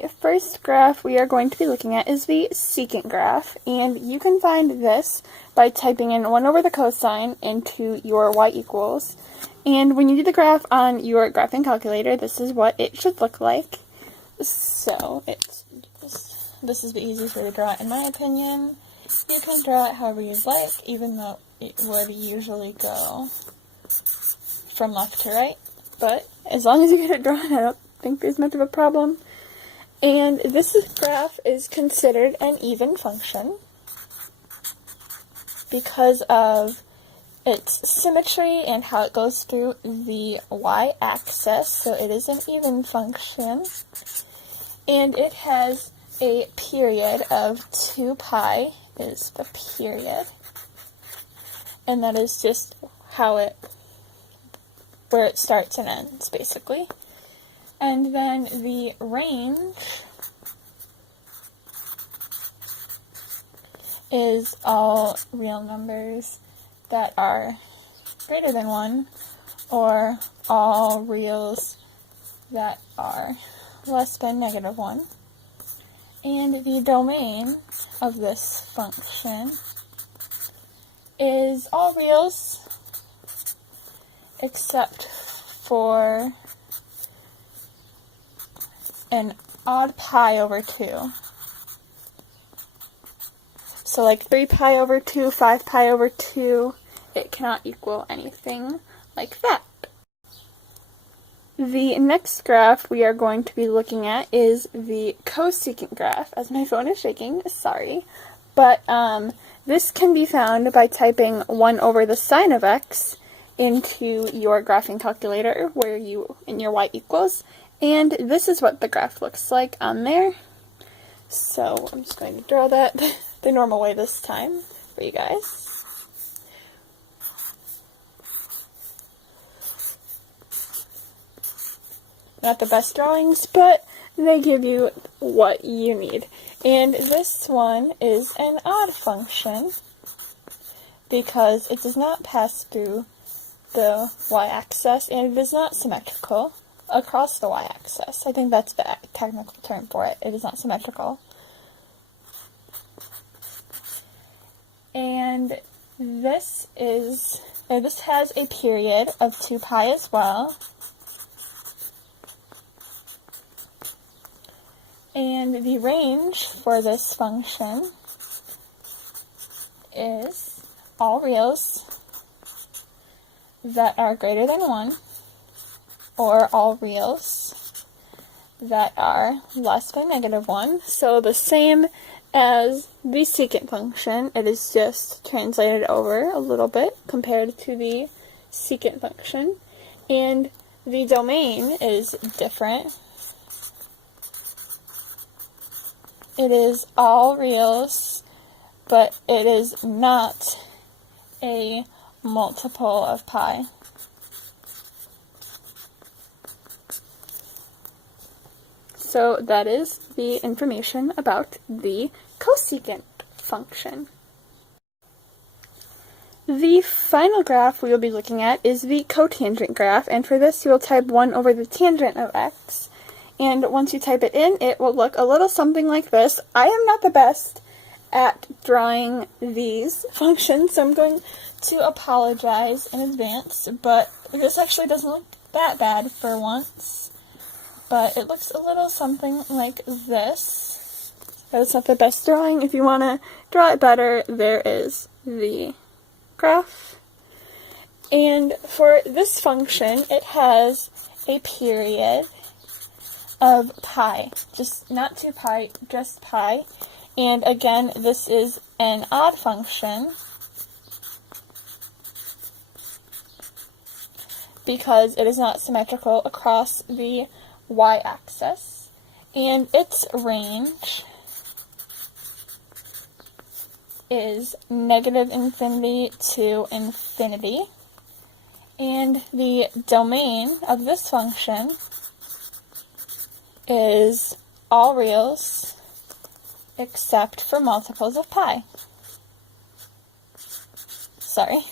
the first graph we are going to be looking at is the secant graph, and you can find this by typing in 1 over the cosine into your y equals. And when you do the graph on your graphing calculator, this is what it should look like. So this is the easiest way to draw it in my opinion. You can draw it however you'd like, even though it would usually go from left to right. But as long as you get it drawn, I don't think there's much of a problem. And this graph is considered an even function because of its symmetry and how it goes through the y-axis. So it is an even function. And it has a period of 2 pi is the period. And that is just where it starts and ends, basically. And then the range is all real numbers that are greater than 1, or all reals that are less than -1. And the domain of this function is all reals except for an odd pi over 2. So like 3 pi over 2, 5 pi over 2, it cannot equal anything like that. The next graph we are going to be looking at is the cosecant graph, as my phone is shaking, sorry. But this can be found by typing 1 over the sine of x into your graphing calculator in your y equals, and this is what the graph looks like on there. So I'm just going to draw that the normal way this time for you guys. Not the best drawings, but they give you what you need. And this one is an odd function because it does not pass through the y-axis, and it is not symmetrical across the y-axis. I think that's the technical term for it. It is not symmetrical. And this has a period of 2 pi as well. And the range for this function is all reals that are greater than 1, or all reals that are less than -1. So the same as the secant function, it is just translated over a little bit compared to the secant function. And the domain is different. It is all reals, but it is not a multiple of pi. So that is the information about the cosecant function. The final graph we will be looking at is the cotangent graph, and for this you will type 1 over the tangent of x. And once you type it in, it will look a little something like this. I am not the best at drawing these functions, so I'm going to apologize in advance, but this actually doesn't look that bad for once. But it looks a little something like this. That's not the best drawing. If you want to draw it better, there is the graph. And for this function, it has a period of pi, just not 2 pi, just pi. And again, this is an odd function because it is not symmetrical across the y-axis, and its range is -infinity to infinity, and the domain of this function is all reals except for multiples of pi. Sorry.